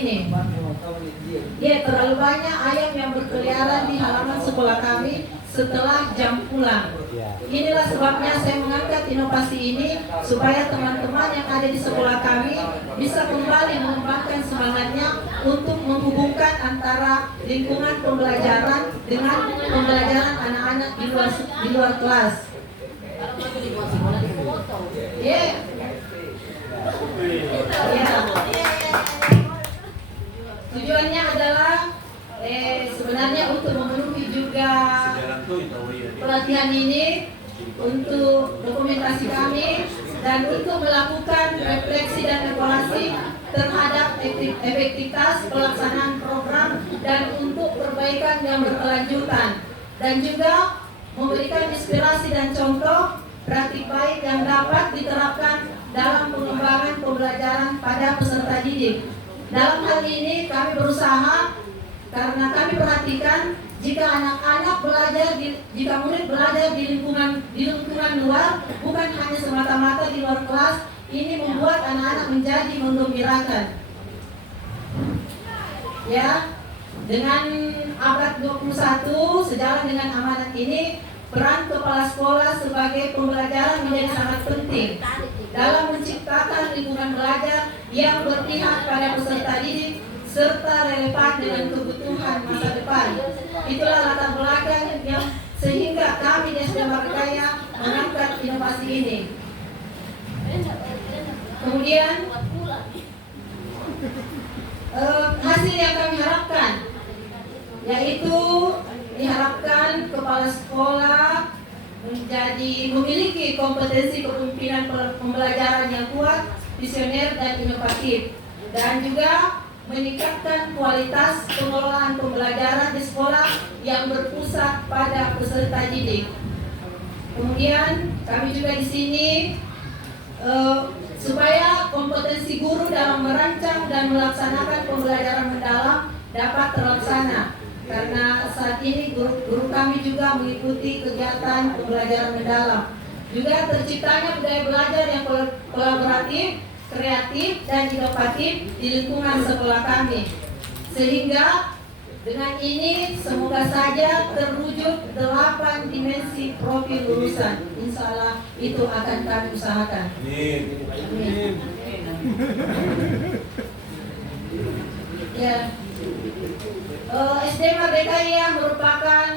ini. Ya, terlalu banyak ayam yang berkeliaran di halaman sekolah kami setelah jam pulang. Inilah sebabnya saya mengangkat inovasi ini supaya teman-teman yang ada di sekolah kami bisa kembali mengembangkan semangatnya untuk menghubungkan antara lingkungan pembelajaran dengan pembelajaran anak-anak di luar kelas. Yeah. Tujuannya adalah sebenarnya untuk memenuhi juga pelatihan ini untuk dokumentasi kami dan untuk melakukan refleksi dan evaluasi terhadap efektivitas pelaksanaan program dan untuk perbaikan yang berkelanjutan, dan juga memberikan inspirasi dan contoh praktik baik yang dapat diterapkan dalam pengembangan pembelajaran pada peserta didik. Dalam hal ini kami berusaha karena kami perhatikan jika anak-anak belajar jika murid belajar di lingkungan luar, bukan hanya semata-mata di luar kelas, ini membuat anak-anak menjadi menggembirakan. Ya, dengan abad 21 sejalan dengan amanat ini, peran kepala sekolah sebagai pembelajaran menjadi sangat penting dalam menciptakan lingkungan belajar yang berpihak pada peserta didik serta relevan dengan kebutuhan masa depan. Itulah latar belakang yang sehingga kami di SD Margaya mengangkat inovasi ini. Kemudian hasil yang kami harapkan yaitu diharapkan kepala sekolah memiliki kompetensi kepemimpinan pembelajaran yang kuat, visioner dan inovatif, dan juga meningkatkan kualitas pengelolaan pembelajaran di sekolah yang berpusat pada peserta didik. Kemudian kami juga di sini supaya kompetensi guru dalam merancang dan melaksanakan pembelajaran mendalam dapat terlaksana. Karena saat ini guru kami juga mengikuti kegiatan pembelajaran mendalam. Juga terciptanya budaya belajar yang kolaboratif, kreatif, dan inovatif di lingkungan sekolah kami. Sehingga dengan ini semoga saja terwujud 8 dimensi profil lulusan. Insya Allah itu akan kami usahakan. Amin. Ya. SD Margaya merupakan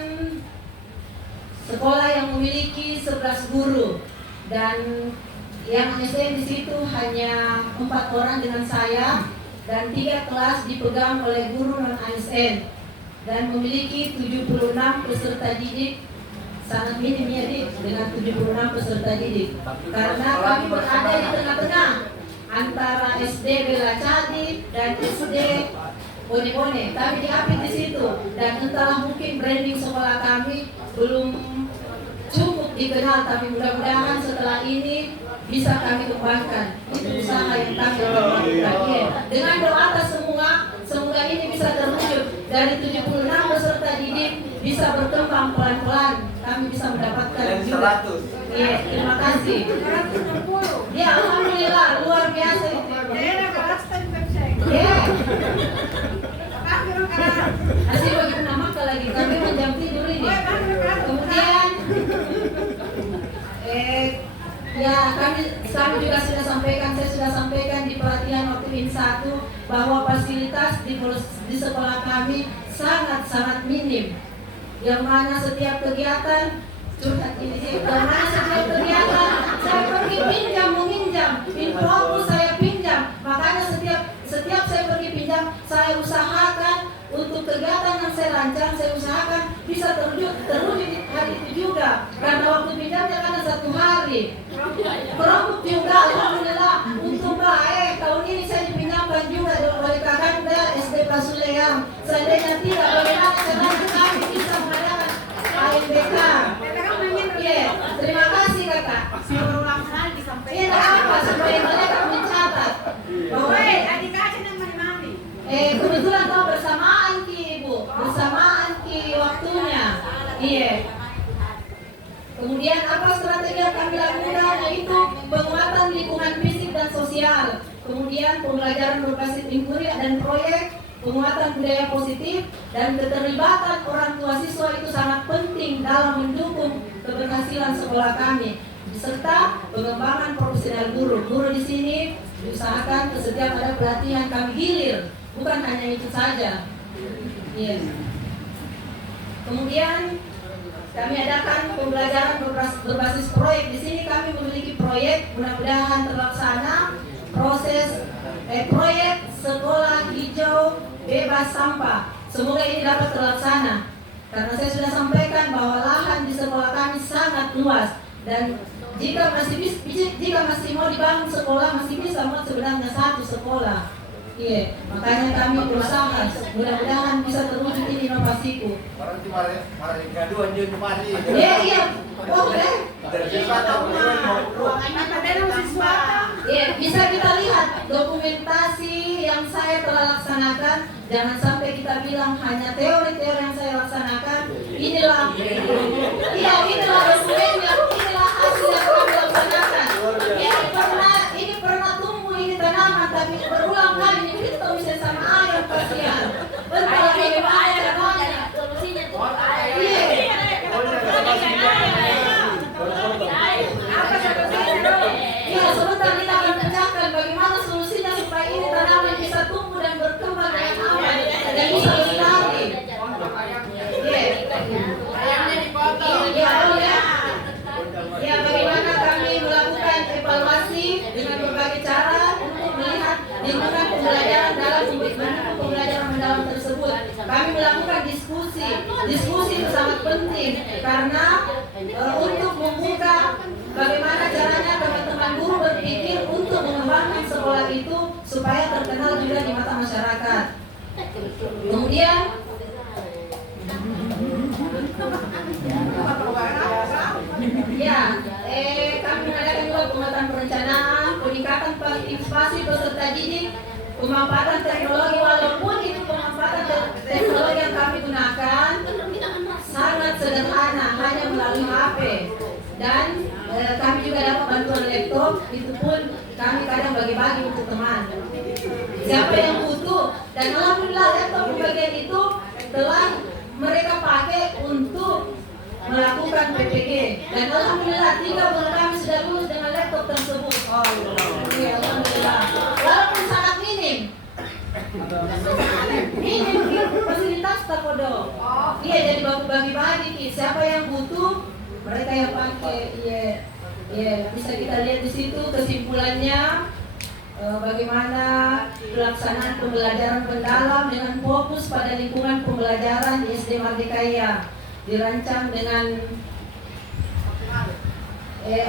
sekolah yang memiliki 11 guru, dan yang ASN di situ hanya 4 orang dengan saya, dan 3 kelas dipegang oleh guru non ASN, dan memiliki 76 peserta didik. Sangat minim ya dengan 76 peserta didik, karena kami berada di tengah-tengah antara SD Bela Cadi dan SD Bone-Bone. Kami diapit di situ, dan entahlah mungkin branding sekolah kami belum cukup dikenal, tapi mudah-mudahan setelah ini bisa kami kembangkan. Itu usaha yang kami lakukan. Dengan doa atas semua, semoga ini bisa terwujud. Dari 76 peserta didik bisa berkembang pelan-pelan, kami bisa mendapatkan juga. Iya, terima kasih. Ya, alhamdulillah, luar biasa itu. Ya. Asli bagi nama lagi, kami jam tidur ini. Kemudian ya kami juga sudah sampaikan, saya sudah sampaikan di pelatihan waktu ini 1 bahwa fasilitas di sekolah kami sangat minim. Yang mana setiap kegiatan saya pergi pinjam meminjam, info saya pinjam. Makanya setiap saya pergi pinjam, saya usahakan untuk kegiatan yang saya rancang, saya usahakan bisa terwujud hari itu juga. Karena waktu pinjamnya kan 1 hari. Kelompok juga, alhamdulillah, untuk baik. Tahun ini saya dipinjamkan juga oleh Kakanda SD Pasuleang. Seandainya tidak, bagaimana caranya kami bisa mengadakan ANBK? Iya, terima kasih kakak. Iya, apa supaya mereka mencatat bahwa kebetulan tahu bersamaan ki ibu, bersamaan ki waktunya. Iya. Kemudian apa strategi yang kami lakukan, yaitu penguatan lingkungan fisik dan sosial. Kemudian kemudian pembelajaran berbasis inquiry dan proyek, penguatan budaya positif, dan keterlibatan orang tua siswa itu sangat penting dalam mendukung keberhasilan sekolah kami, serta pengembangan profesional guru. Guru di sini diusahakan setiap ada pelatihan kami gilir, bukan hanya itu saja. Yes. Kemudian kami adakan pembelajaran berbasis proyek. Di sini kami memiliki proyek, mudah-mudahan terlaksana proyek sekolah hijau bebas sampah. Semoga ini dapat terlaksana. Karena saya sudah sampaikan bahwa lahan di sekolah kami sangat luas, dan jika masih mau dibangun sekolah masih bisa buat sebenarnya satu sekolah. Iya, makanya kami berusaha, mudah-mudahan bisa terwujud ini inovasiku. Orang cuma yang gaduh aja kemari. Iya, boleh. Iya, bisa kita lihat dokumentasi yang saya telah laksanakan. Jangan sampai kita bilang hanya teori-teori yang saya laksanakan. Inilah dokumennya, inilah hasil yang kami laksanakan. Ini pernah tumbuh ini tanaman, tapi berulang kali itu bisa sama air kasihan. Betul, ini air namanya. Solusinya tuh air. Iya, sebentar kita akan pecahkan bagaimana solusinya supaya ini tanaman bisa tumbuh dan berkembang dengan aman dan bisa lestari. Ya, bagaimana kami melakukan evaluasi dengan berbagai cara untuk melihat lingkungan pembelajaran dalam pembelajaran mendalam tersebut. Kami melakukan diskusi. Diskusi itu sangat penting karena untuk membuka bagaimana caranya teman-teman guru berpikir untuk mengembangkan sekolah itu supaya terkenal juga di mata masyarakat. Kemudian kami mengadakan juga pembuatan perencanaan, peningkatan partisipasi peserta didik, pemanfaatan teknologi. Walaupun itu pemanfaatan teknologi yang kami gunakan sangat sederhana, hanya melalui HP, dan kami juga dapat bantuan laptop, itu pun kami kadang bagi-bagi untuk teman. Siapa yang butuh, dan alhamdulillah laptop bagian itu telah mereka pakai untuk melakukan PPG, dan alhamdulillah 3 bulan kami sudah lulus dengan laptop tersebut. Alhamdulillah. Walaupun sangat minim fasilitas takodo. Iya, jadi bagi-bagi. Siapa yang butuh, mereka yang pakai. Iya, bisa kita lihat di situ kesimpulannya. Bagaimana pelaksanaan pembelajaran mendalam dengan fokus pada lingkungan pembelajaran di SD Mardikaya dirancang dengan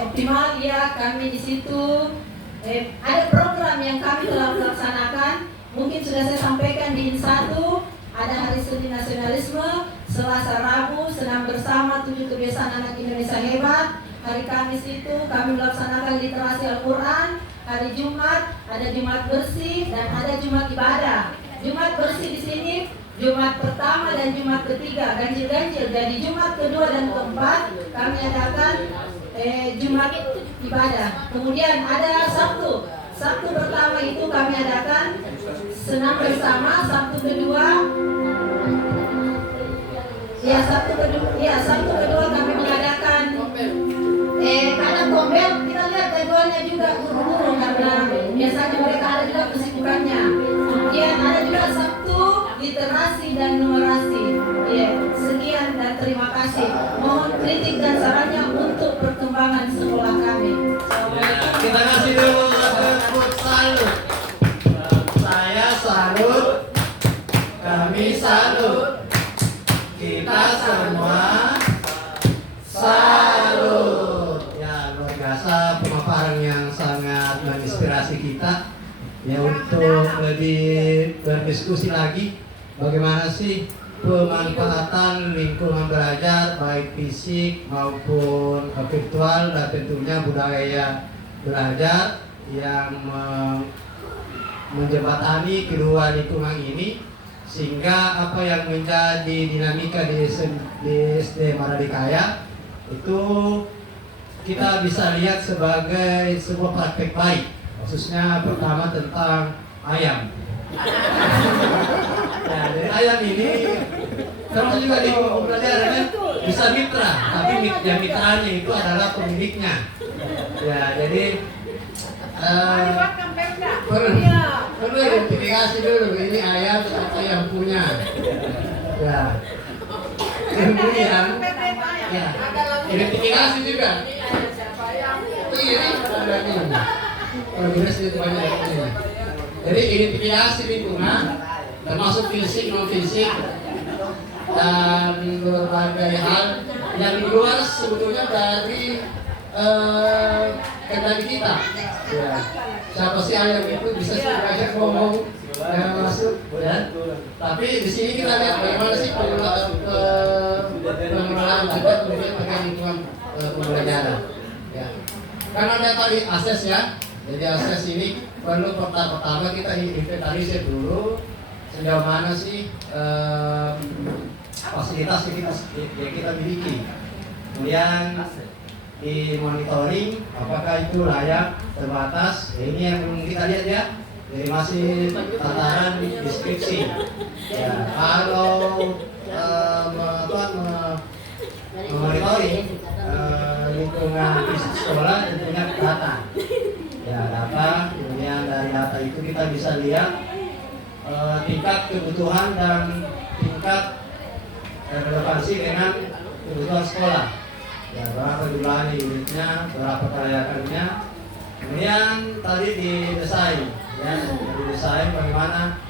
optimal. Ya, kami di situ ada program yang kami telah melaksanakan. Mungkin sudah saya sampaikan di IN1, ada hari Senin Nasionalisme, Selasa Rabu senam bersama 7 kebiasaan anak Indonesia hebat. Hari Kamis itu kami melaksanakan literasi Al-Quran. Hari Jumat ada Jumat bersih dan ada Jumat ibadah. Jumat bersih di sini Jumat pertama dan Jumat ketiga ganjil-ganjil. Jadi Jumat kedua dan keempat kami adakan Jumat ibadah. Kemudian ada Sabtu. Sabtu pertama itu kami adakan senam bersama. Sabtu kedua Sabtu kedua kami mengadakan kadang tombel. Kita lihat jadwalnya juga guru-guru karena biasanya mereka ada juga kesibukannya. Kemudian ada juga Sabtu literasi dan numerasi. Sekian dan terima kasih. Mohon kritik dan sarannya untuk perkembangan sekolah kami. Kita kasih dulu tepuk salut. Saya salut, kami salut, kita semua salut. Ya, luar biasa pemaparan yang sangat menginspirasi kita. Ya, untuk lebih berdiskusi lagi bagaimana sih pemanfaatan lingkungan belajar baik fisik maupun virtual, dan tentunya budaya belajar yang menjembatani kedua lingkungan ini, sehingga apa yang menjadi dinamika di SD Mardikaya itu kita bisa lihat sebagai sebuah praktek baik khususnya pertama tentang ayam. Nah, dari ayam ini termasuk juga di pembelajarannya bisa mitra, tapi yang mitranya itu adalah pemiliknya. Ya, jadi perlu identifikasi dulu ini ayam atau yang punya. Ya, kemudian ya, identifikasi juga. Ini ada ini. Progres itu banyak ini. Jadi identifikasi lingkungan termasuk fisik non fisik dan berbagai hal yang di luar sebetulnya dari kendali kita. Ya. Siapa sih ayam itu bisa sengaja ngomong yang masuk, ya. Tapi di sini kita lihat bagaimana sih pengelolaan juga kemudian pakai lingkungan pembelajaran. Ya. Karena ada tadi akses ya. Jadi akses ini perlu pertama kita inventarisir dulu sejauh mana sih fasilitas yang kita miliki. Kemudian di monitoring apakah itu layak, terbatas. Ini yang belum kita lihat ya. Jadi masih tataran deskripsi. Ya, kalau monitoring lingkungan fisik sekolah tentunya data. Ya, data, kemudian dari data itu kita bisa lihat tingkat kebutuhan dan tingkat relevansi dengan kebutuhan sekolah. Ya, berapa jumlahnya unitnya, berapa kelayakannya. Kemudian tadi didesain, ya, didesain bagaimana.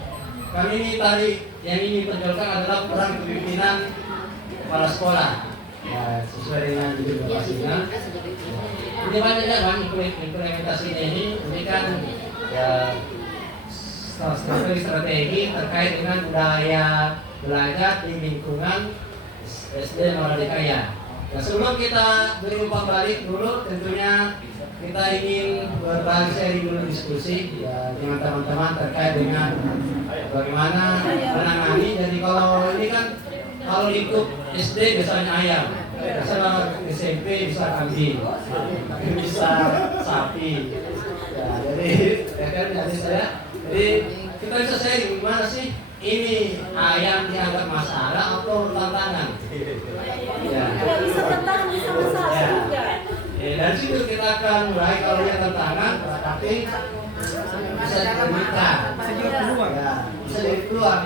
Kami ini tadi yang ini tonjolkan adalah peran kepemimpinan kepala sekolah. Ya, sesuai dengan judul lokasinya. Ini banyak ya bang implementasinya ini kan ya strategi terkait dengan budaya belajar di lingkungan SD Maradikaya. Nah, sebelum kita beri umpan balik dulu, tentunya kita ingin berbagi seri dulu diskusi ya, dengan teman-teman terkait dengan bagaimana menangani. Jadi kalau ini kan kalau lingkup SD biasanya ayam. Biasanya SMP bisa kambing, bisa sapi. Ya, jadi kita bisa sharing gimana sih ini ayam dianggap masalah atau tantangan. Ya. Bisa tantangan, bisa masalah juga. Ya, dari situ kita akan mulai kalau yang tantangan, tapi bisa diterima. Ya, bisa jadi peluang.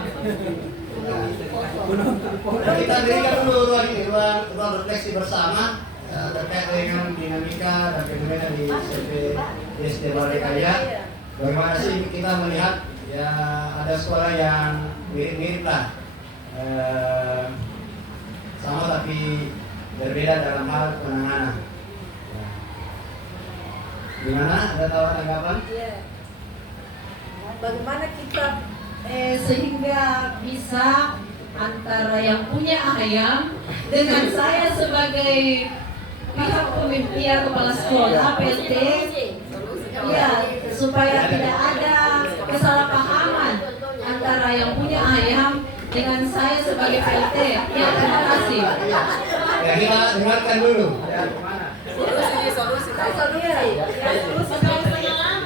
Nah, kita berikan dulu ruang refleksi bersama terkait dengan dinamika dan fenomena di SD Maradikaya. Bagaimana sih kita melihat ya ada sekolah yang mirip-mirip lah, sama tapi berbeda dalam hal penanganan. Ya. Gimana? Ada tawaran tanggapan? Bagaimana kita sehingga bisa antara yang punya ayam dengan saya sebagai pihak pemimpin kepala sekolah PLT, ya supaya tidak ada kesalahpahaman antara yang punya ayam dengan saya sebagai PLT. Ya, terima kasih. Ya, kita dengarkan dulu.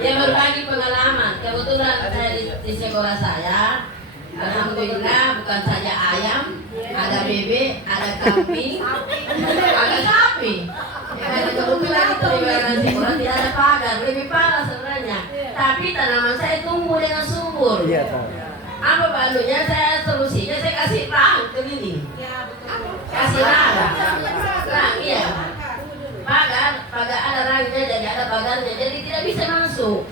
Ya, berbagi pengalaman. Kebetulan saya di sekolah saya, alhamdulillah bukan saja ayam, ada bebek, ada kambing, ada sapi. Ya, kebetulan itu di bagian sekolah tidak ada pagar, lebih parah sebenarnya. Tapi tanaman saya tumbuh dengan subur. Apa balunya? Saya solusinya saya kasih rang keliling, kasih rang, iya. Pagar ada rangnya, jadi ada pagarnya, jadi tidak bisa masuk.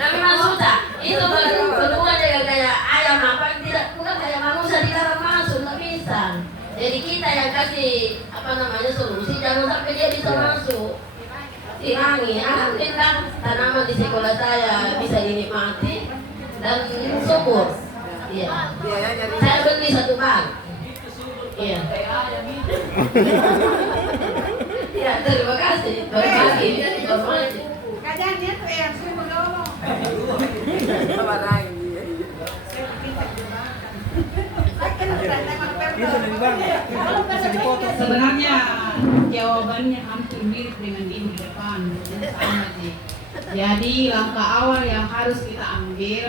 Tapi masuk tak? Itu kedua juga kayak ayam apa tidak, bukan kayak manusia dilarang masuk, nggak bisa. Jadi kita yang kasih solusi, jangan sampai dia bisa masuk. Tirangi, alhamdulillah tanaman di sekolah saya bisa dinikmati dan subur. Iya. Saya beli satu bag. Iya. Ya, terima kasih. Berbagi informasi. Kayaknya tuh yang sering menolong. Sebenarnya jawabannya hampir itu mirip dengan ibu di depan, sama sih. Jadi langkah awal yang harus kita ambil,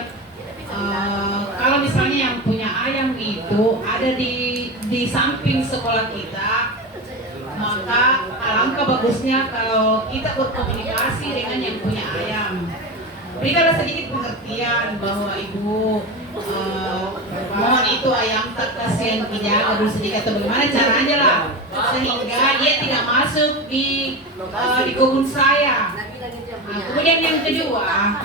kalau misalnya yang punya ayam itu ada di samping sekolah kita, maka alangkah bagusnya kalau kita berkomunikasi dengan yang punya ayam. Berikanlah sedikit pengertian bahwa ibu mohon itu ayam tak kasihan dijaga dulu sedikit atau bagaimana caranya lah sehingga dia tidak masuk di kebun saya. Kemudian yang kedua,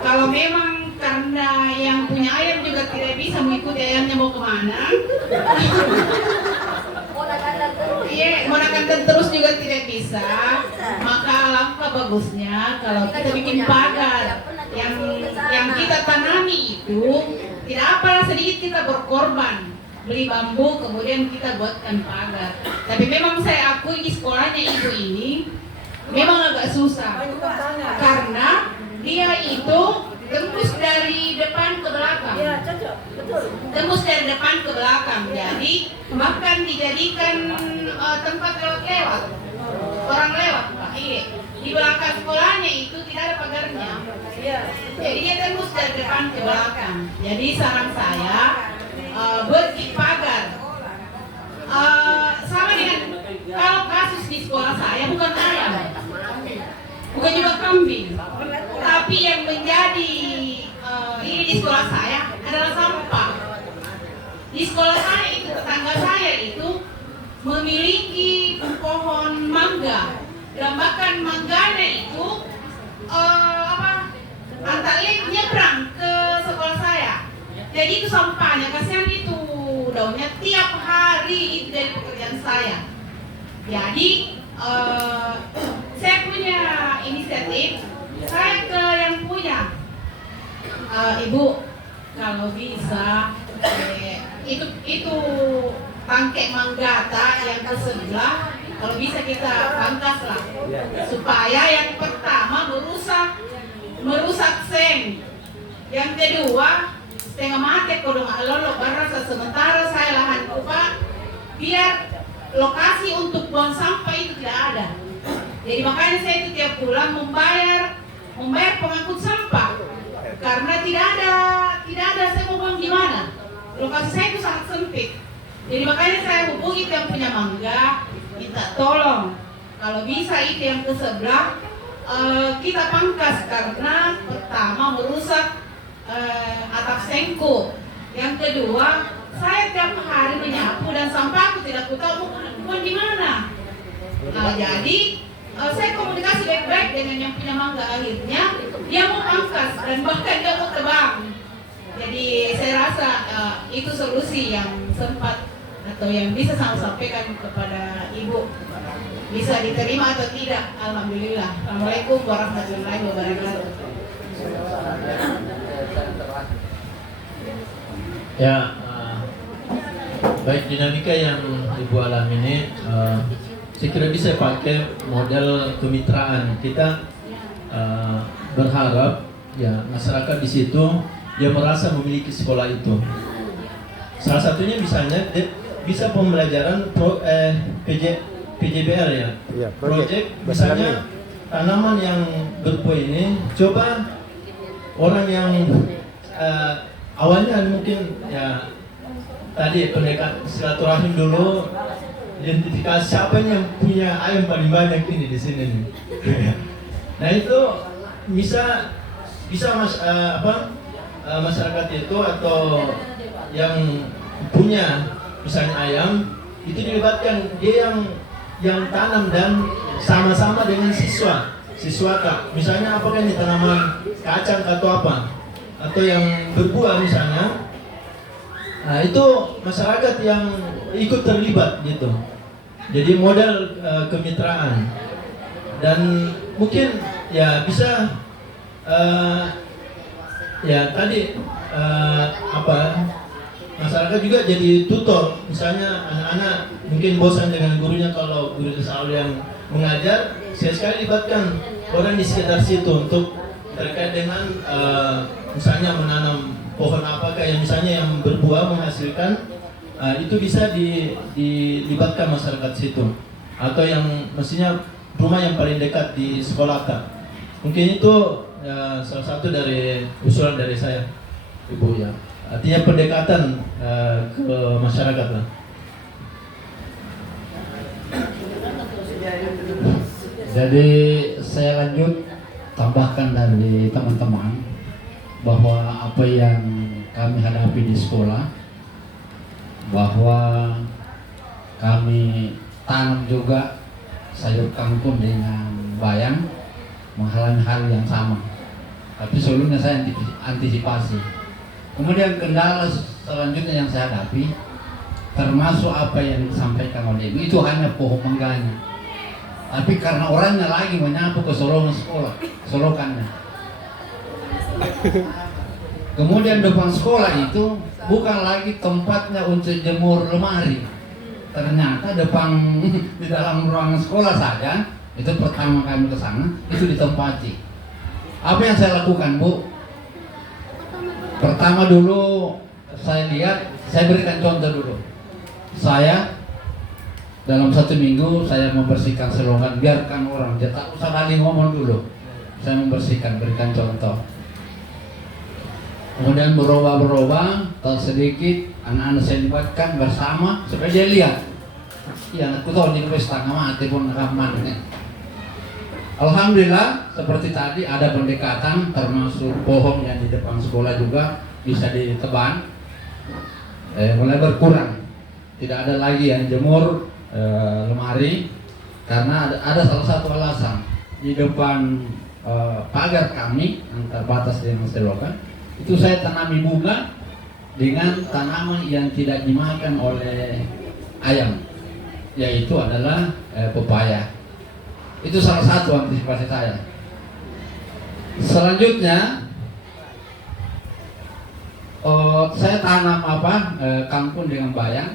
kalau memang karena yang punya ayam juga tidak bisa mengikuti ayamnya mau kemana, monakan terus juga tidak bisa, maka alangkah bagusnya kalau kita bikin pagar yang kita tanami itu tidak apalah sedikit kita berkorban beli bambu kemudian kita buatkan pagar. Tapi memang saya akui di sekolahnya ibu ini memang agak susah karena dia itu tembus dari depan ke belakang. Tembus dari depan ke belakang. Jadi bahkan dijadikan tempat lewat-lewat. Orang lewat, Pak. Iya. Di belakang sekolahnya itu tidak ada pagarnya. Jadi dia tembus dari depan ke belakang. Jadi saran saya bikin pagar. Sama dengan kalau kasus di sekolah saya bukan ayam, bukan juga kambing, tapi yang menjadi ini di sekolah saya adalah sampah. Di sekolah saya itu tetangga saya itu memiliki pohon mangga dan bahkan mangganya itu antar nyebrang ke sekolah saya. Jadi itu sampahnya, kasihan itu daunnya tiap hari itu dari pekerjaan saya. Jadi saya punya inisiatif, saya ke yang punya ibu kalau bisa itu tangkai manggata yang ke sebelah kalau bisa kita pangkas lah supaya yang pertama merusak seng, yang kedua setengah mati kodong alolo barasa sementara saya lahan upah biar lokasi untuk buang sampah itu tidak ada. Jadi makanya saya itu tiap bulan membayar pengangkut sampah karena tidak ada saya mau buang di mana. Lokasi saya itu sangat sempit. Jadi makanya saya hubungi yang punya mangga, minta tolong kalau bisa itu yang ke sebelah kita pangkas karena pertama merusak atap sengku. Yang kedua, saya tiap hari menyapu dan sampahku tidak tahu mau di mana. Jadi saya komunikasi baik-baik dengan yang punya mangga, akhirnya dia mau pangkas dan bahkan dia mau tebang. Jadi saya rasa itu solusi yang sempat atau yang bisa saya sampaikan kepada ibu, bisa diterima atau tidak. Alhamdulillah. Assalamualaikum warahmatullahi wabarakatuh. Ya, baik dinamika yang Ibu alami ini, saya kira bisa pakai model kemitraan. Kita berharap ya masyarakat di situ dia merasa memiliki sekolah itu. Salah satunya misalnya bisa pembelajaran PJBL ya, project misalnya tanaman yang berbuah ini, coba orang yang awalnya mungkin ya tadi pendekat silaturahim dulu, identifikasi siapa yang punya ayam paling banyak ini di sini nih. Nah itu bisa masyarakat itu atau yang punya misalnya ayam itu dilibatkan dia yang tanam dan sama-sama dengan siswa kak. Misalnya apakah ini tanaman kacang atau apa atau yang berbuah misalnya. Nah itu masyarakat yang ikut terlibat gitu. Jadi model kemitraan dan mungkin ya bisa ya tadi masyarakat juga jadi tutor. Misalnya anak-anak mungkin bosan dengan gurunya, kalau guru selalu yang mengajar, sekali libatkan orang di sekitar situ untuk terkait dengan misalnya menanam pohon apakah yang misalnya yang berbuah menghasilkan, itu bisa dilibatkan masyarakat situ. Atau yang mestinya rumah yang paling dekat di sekolah Kak. Mungkin itu ya, salah satu dari usulan dari saya, Ibu ya. Artinya pendekatan ke masyarakat lah. Jadi saya lanjut tambahkan dari teman-teman bahwa apa yang kami hadapi di sekolah, bahwa kami tanam juga sayur kangkung dengan bayam menghalangi hal yang sama. Tapi sebelumnya saya antisipasi. Kemudian kendala selanjutnya yang saya hadapi termasuk apa yang disampaikan oleh Ibu, itu hanya pohon mangganya. Tapi karena orangnya lagi menyapu ke solokannya. Kemudian depan sekolah itu bukan lagi tempatnya untuk jemur lemari. Ternyata di dalam ruangan sekolah saja, itu pertama kami ke sana, itu ditempati. Apa yang saya lakukan, Bu? Pertama dulu saya lihat, saya berikan contoh dulu. Saya dalam 1 minggu saya membersihkan selongan, biarkan orang, dia tak usah lagi ngomong dulu. Saya membersihkan, berikan contoh. Kemudian berubah, tak sedikit anak-anak saya libatkan bersama supaya dia lihat. Ya, aku tahu ini setengah mati pun rekaman. Alhamdulillah seperti tadi ada pendekatan, termasuk pohon yang di depan sekolah juga bisa diteban. Mulai berkurang, tidak ada lagi yang jemur lemari karena ada salah satu alasan di depan pagar kami antar batas dengan selokan itu saya tanami bunga dengan tanaman yang tidak dimakan oleh ayam, yaitu adalah pepaya. Itu salah satu antisipasi saya. Selanjutnya saya tanam kangkung dengan bayam.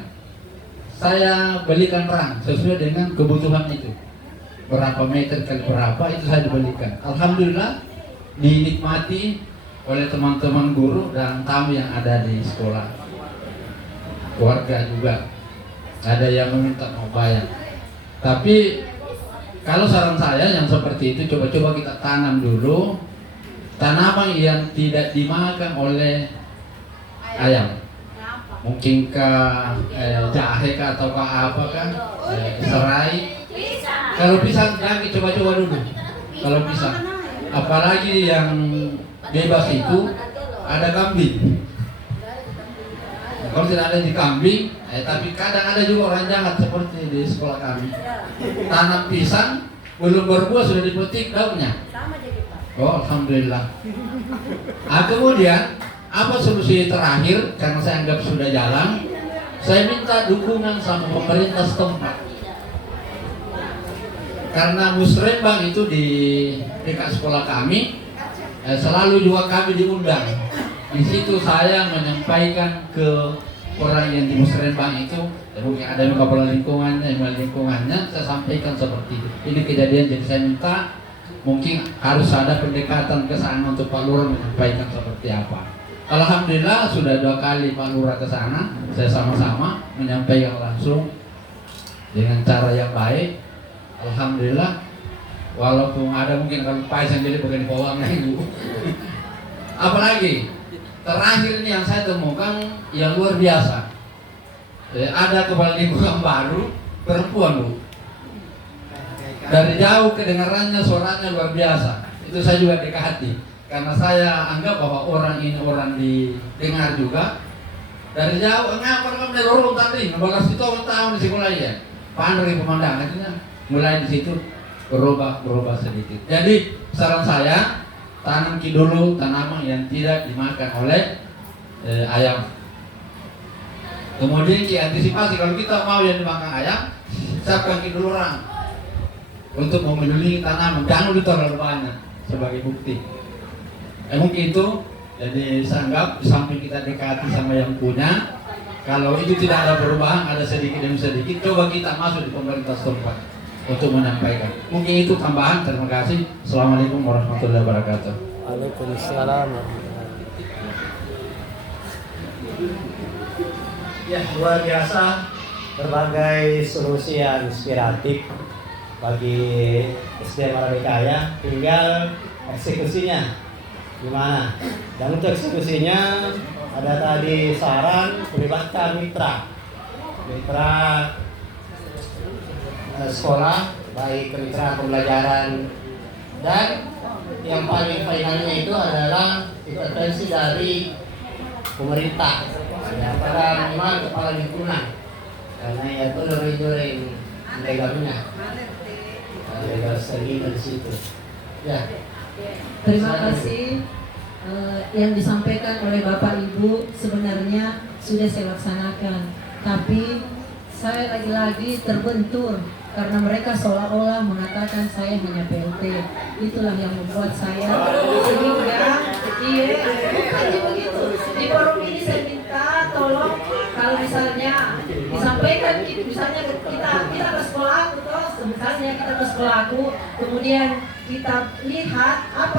Saya belikan rang sesuai dengan kebutuhan itu. Berapa meter kali berapa itu saya dibelikan. Alhamdulillah dinikmati oleh teman-teman guru dan tamu yang ada di sekolah. Keluarga juga ada yang meminta mau bayar. Tapi kalau saran saya yang seperti itu, coba-coba kita tanam dulu tanaman yang tidak dimakan oleh ayam. Mungkinkah jahe kah atau apa kan, serai. Kalau pisang lagi coba-coba dulu. Kalau pisang, apalagi yang bebas itu ada kambing. Kalau tidak ada di kambing, tapi kadang ada juga orang jahat seperti di sekolah kami. Tanam pisang belum berbuah sudah dipetik daunnya. Oh, alhamdulillah. Kemudian apa solusi terakhir, karena saya anggap sudah jalan, saya minta dukungan sama pemerintah setempat. Karena musrembang itu di dekat sekolah kami, selalu juga kami diundang. Di situ saya menyampaikan ke orang yang di musrembang itu, mungkin ada kepala lingkungannya, saya sampaikan seperti itu. Ini kejadian, jadi saya minta mungkin harus ada pendekatan ke sana untuk Pak Lurah menyampaikan seperti apa. Alhamdulillah sudah 2 kali Pak Lurah ke sana, saya sama-sama menyampaikan langsung dengan cara yang baik. Alhamdulillah, walaupun ada mungkin kalau paisan jadi bukan bawangnya Ibu. Apalagi terakhir ini yang saya temukan yang luar biasa. Ada kepala lingkungan baru, perempuan Bu. Dari jauh kedengarannya suaranya luar biasa. Itu saya juga dekat hati. Karena saya anggap bahwa orang ini orang didengar juga. Dari jauh, ngapa kamu nerorong tadi? Ngebalas itu tahun di sekolah ya. Pandang pemandangannya mulai di situ berubah sedikit. Jadi saran saya, tanam dulu tanaman yang tidak dimakan oleh ayam. Kemudian antisipasi kalau kita mau yang dimakan ayam, siapkan dulu orang untuk memelihara tanaman, jangan terlalu banyak sebagai bukti. Mungkin itu, jadi saya anggap di samping kita dekati sama yang punya, kalau itu tidak ada perubahan, ada sedikit demi sedikit, coba kita masuk di pemerintah setempat untuk menyampaikan. Mungkin itu tambahan. Terima kasih. Assalamualaikum warahmatullahi wabarakatuh. Waalaikumsalam. Ya, luar biasa berbagai solusi yang inspiratif bagi SD Maranekaya, tinggal eksekusinya gimana. Dan untuk eksekusinya ada tadi saran melibatkan mitra sekolah, baik mitra pembelajaran, dan yang paling finalnya itu adalah intervensi dari pemerintah, ya, pada minimal kepala lingkungan, karena itu lebih legalnya, legal sering di situ. Ya. Terima kasih. Yang disampaikan oleh Bapak Ibu sebenarnya sudah saya laksanakan, tapi saya lagi-lagi terbentur karena mereka seolah-olah mengatakan saya hanya PLT. Itulah yang membuat saya sehingga bukan begitu. Di forum ini saya minta tolong kalau misalnya disampaikan, misalnya kita ke sekolah aku, misalnya kita ke sekolah aku, kemudian kita lihat apa